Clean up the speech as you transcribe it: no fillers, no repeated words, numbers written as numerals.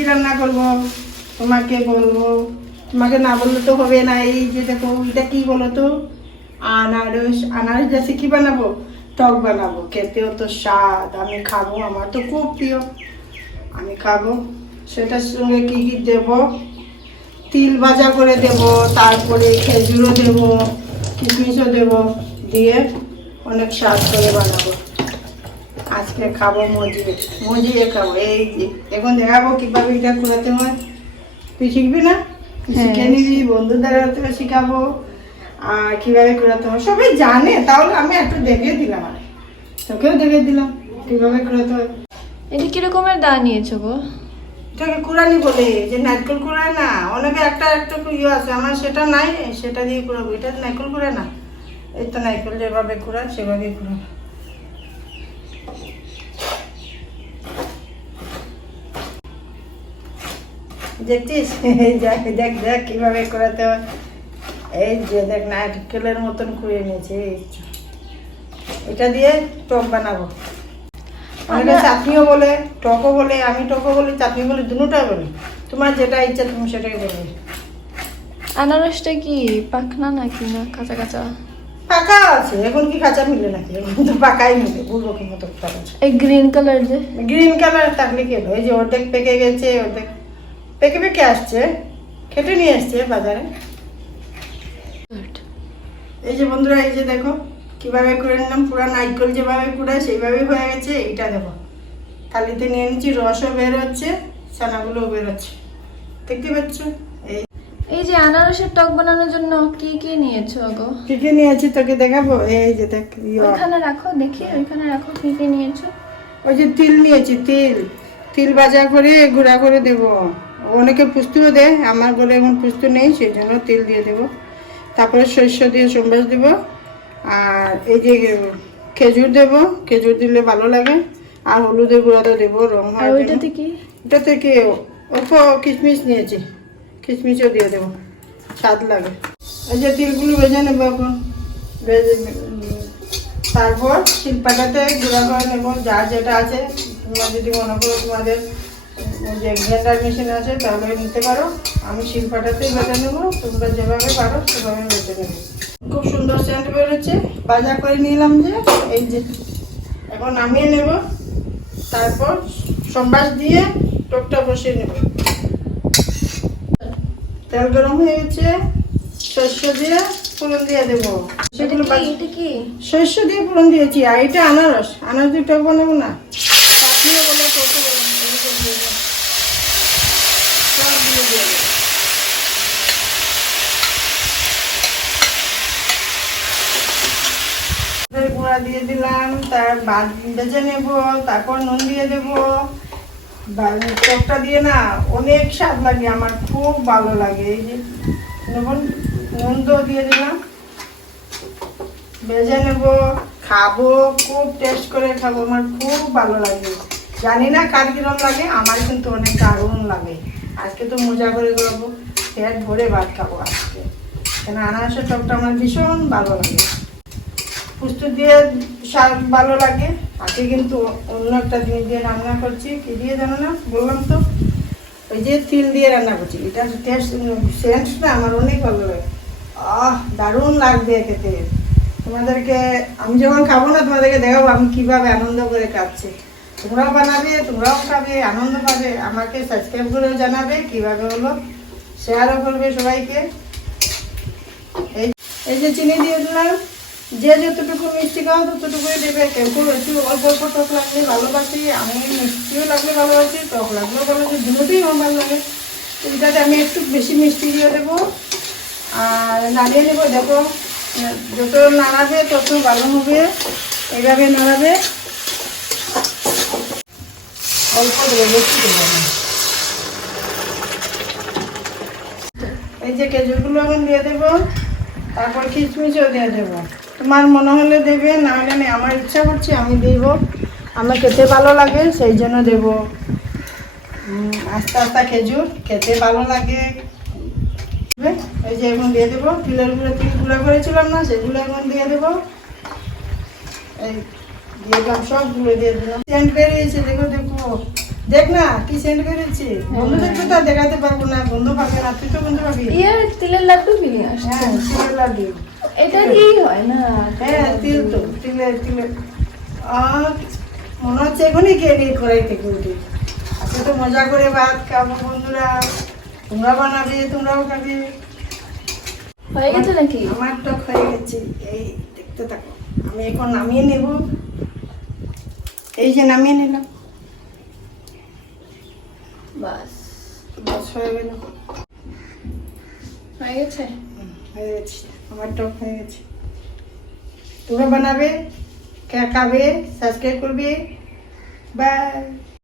কি রান্না করব, তোমাকে বলবো, তোমাকে না বললে তো হবে না। এই যে দেখো এটা কি বলো তো, আনারস। আনারস যাচ্ছে কি বানাবো, টক বানাবো। খেতেও তো স্বাদ, আমি খাবো, আমার তো খুব প্রিয়, আমি খাবো। সেটার সঙ্গে কি কি দেব, তিল ভাজা করে দেব, তারপরে খেজুরও দেব, কিশমিশও দেব, দিয়ে অনেক স্বাদ করে বানাবো। আজকে খাবো মজিয়ে মজিয়ে খাবো। এই যে এখন দেখাবো কিভাবে এটা কুড়াতে হয়। তুই শিখবি না? শিখে নিবি, বন্ধুদের হাতে শিখাবো। আর কিভাবে কুড়াতে হয় সবাই জানে, তাহলে আমি একটু দেখে দিলাম, আর তোকেও দেখে দিলাম কিভাবে কুড়াতে হয়। এটা কিরকমের দা নিয়েছো গো? এটাকে কুড়ানি বলে, যে নারকেল কুড়ায় না, অনেকে একটা একটা ইয়ে আছে, আমার সেটা নাই, সেটা দিয়ে কুড়াবো। এটা নারকেল কুড়ায় না, এই তো নারকেল যেভাবে কুড়ায় সেভাবেই কুড়াবো। দেখছিস, এই দেখ দেখ দেখ কিভাবে করাতে হয়। এই যে দেখ নারকেলের মতন কুড়িয়ে নিয়েছে। এটা দিয়ে টক বানাবো। অনেকে চাটনিও বলে, টকও বলে, আমি টকও বলি, চাটনি বলি, দুটোটাই বলি। তোমার যেটা ইচ্ছা তুমি সেটাই বলবে। আনারসটা কি পাকনা নাকি না কাঁচা কাঁচা? পাকা আছে, এখন কি কাঁচা মিলে নাকি, এখন তো পাকাই মিলে, বুঝবো কি মতো পাকা। এই গ্রিন কালার যে, গ্রিন কালার থাকলে কি হলো, এই যে অর্ধেক পেকে গেছে, অর্ধেক পেকে পেকে আসছে, খেটে নিয়ে আসছে বাজারে। এই যে বন্ধুরা, এই যে দেখো কিভাবে করে নিলাম, পুরো নারকেল যেভাবে কুড়ায় সেইভাবেই হয়ে গেছে। এইটা দেখো থালিতে নিয়ে নিচ্ছি, রসও বের হচ্ছে, ছানাগুলোও বের হচ্ছে, দেখতে পাচ্ছ। এই যে আনারসের টক বানানোর জন্য কি কি নিয়েছো গো? কি কি নিয়েছি তোকে দেখাবো। এই যে দেখ, ওইখানে রাখো দেখি, ওইখানে রাখো কি কি নিয়েছো। ওই যে তিল নিয়েছি, তিল তিল ভাজা করে গুঁড়া করে দেব। অনেকে পুস্তুও দেয়, আমার ঘরে এখন পুস্তু নেই, সেই জন্য তিল দিয়ে দেবো। তারপরে সরষে দিয়ে সম্বাস দেব। আর এই যে খেজুর দেব, খেজুর দিলে ভালো লাগে। আর হলুদের গুঁড়াটা দেবো, রং হয়। আর ওইটাতে কি? এটা থেকে অল্প কিশমিশ নিয়েছি, কিশমিশও দিয়ে দেবো, স্বাদ লাগে। এই যে তিলগুলো ভেজে নেবো এখন, ভেজে তারপর শিলপাটাতে গুঁড়া করে নেবো, যার যেটা আছে। তোমরা যদি মনে করো তোমাদের যে গ্রাইন্ডার মেশিন আছে তাহলে নিতে পারো, আমি শিলপাটাতেই বেটে নেবো। তোমরা যেভাবে পারো সেভাবে বেটে নেবো। খুব সুন্দর সেন্ট বেরোচ্ছে, ভাজা করে নিলাম। যে এই যে এখন নামিয়ে নেব, তারপর সম্বাস দিয়ে টকটা বসিয়ে নেব। তেল গরম হয়ে গেছে, সরষে দিয়ে ফোড়ন দিয়ে দেবো। সেগুলো সরষে দিয়ে ফোড়ন দিয়েছি। আর এটা আনারস, আনারস দিয়ে টক বানাবো না, চাটনিও বলে, টকও বলে, সব দিয়ে দিয়ে দেবো। গুঁড়া দিয়ে দিলাম, তার বাদ ভেজে নেব, তারপর নুন দিয়ে দেবো। টকটা দিয়ে না অনেক স্বাদ লাগে, আমার খুব ভালো লাগে। এই যে নুন তো দিয়ে দিলাম, ভেজে নেব, খাবো, খুব টেস্ট করে খাবো, আমার খুব ভালো লাগে। জানি না কার কিরম লাগে, আমার কিন্তু অনেক দারুণ লাগে। আজকে তো মজা করে খাবো, পেট ভরে ভাত খাবো আজকে, কেন আনারসের টকটা আমার ভীষণ ভালো লাগে। পুষ্টি দিয়ে শাক ভালো লাগে। আজকে কিন্তু অন্য একটা জিনিস দিয়ে রান্না করছি, কি দিয়ে জানো না, বললাম তো, ওই যে তিল দিয়ে রান্না করছি। এটা টেস্ট সেন্সটা আমার অনেক ভালো লাগে, দারুণ লাগবে খেতে। তোমাদেরকে আমি যখন খাবো না, তোমাদেরকে দেখাবো আমি কিভাবে আনন্দ করে খাচ্ছি। তোমরাও বানাবে, তোমরাও খাবে, আনন্দ পাবে। আমাকে সাবস্ক্রাইব করেও জানাবে কিভাবে হলো, শেয়ারও করবে সবাইকে। এই যে চিনি দিয়ে দিলাম, যে যতটুকু মিষ্টি খাও ততটুকুই দেবে। কেউ একটু অল্প অল্প টক লাগলে ভালোবাসি, আমি মিষ্টিও লাগলে ভালোবাসি, টক লাগলেও ভালোবাসি, দুটোই আমার ভালো লাগে। এটাতে আমি একটু বেশি মিষ্টি দিয়ে দেবো আর নাড়িয়ে নেবো। দেখো যত নাড়াবে তত ভালো হবে, এইভাবে নাড়াবে। অল্প দেবো, বেশি দেবো না। এই যে খেজুরগুলো এখন দিয়ে দেবো, তারপর কিশমিশও দিয়ে দেবো। তোমার মনে হলে দেবে, না হলে নেই, আমার ইচ্ছা করছে আমি দেব, আমার খেতে ভালো লাগে সেই জন্য দেব। আস্তে আস্তে খেজুর খেতে ভালো লাগে। এই যে এখন দিয়ে দেবো তিলের গুঁড়ো, তিল গুঁড়া করেছিলাম না, সেগুলো এখন দিয়ে দেবো। এই দিয়ে দিলাম, সবগুলো দিয়ে দিলাম। সেন্ট বেরিয়েছে, দেখো দেখো, দেখ না কি সেন্ড করেছি। বন্ধুদের তো আর দেখাতে পারবো না, বন্ধু পাবে না, তুই তো বন্ধু পাবি। ইয়ার তিলের লাড্ডু কিনে আসছে। হ্যাঁ তিলের লাড্ডু। এটা দিয়েই হয় না? হ্যাঁ তিল তো, তিলের তিলের মনে হচ্ছে এখনই খেয়ে নিয়ে করাইতে করবে। আজকে তো মজা করে ভাত খাবো বন্ধুরা, তোমরা বানাবে, তোমরাও খাবে। হয়ে গেছে নাকি? আমার টক হয়ে গেছে, এই দেখতে থাকো। আমি এখন নামিয়ে নেব, এই যে নামিয়ে নিলাম, বাস বাস হয়ে গেল। হয়ে গেছে। হয়ে গেছে, আমার টক হয়ে গেছে। তোমরা বানাবে, খাবে, সাবস্ক্রাইব করবে। বাই।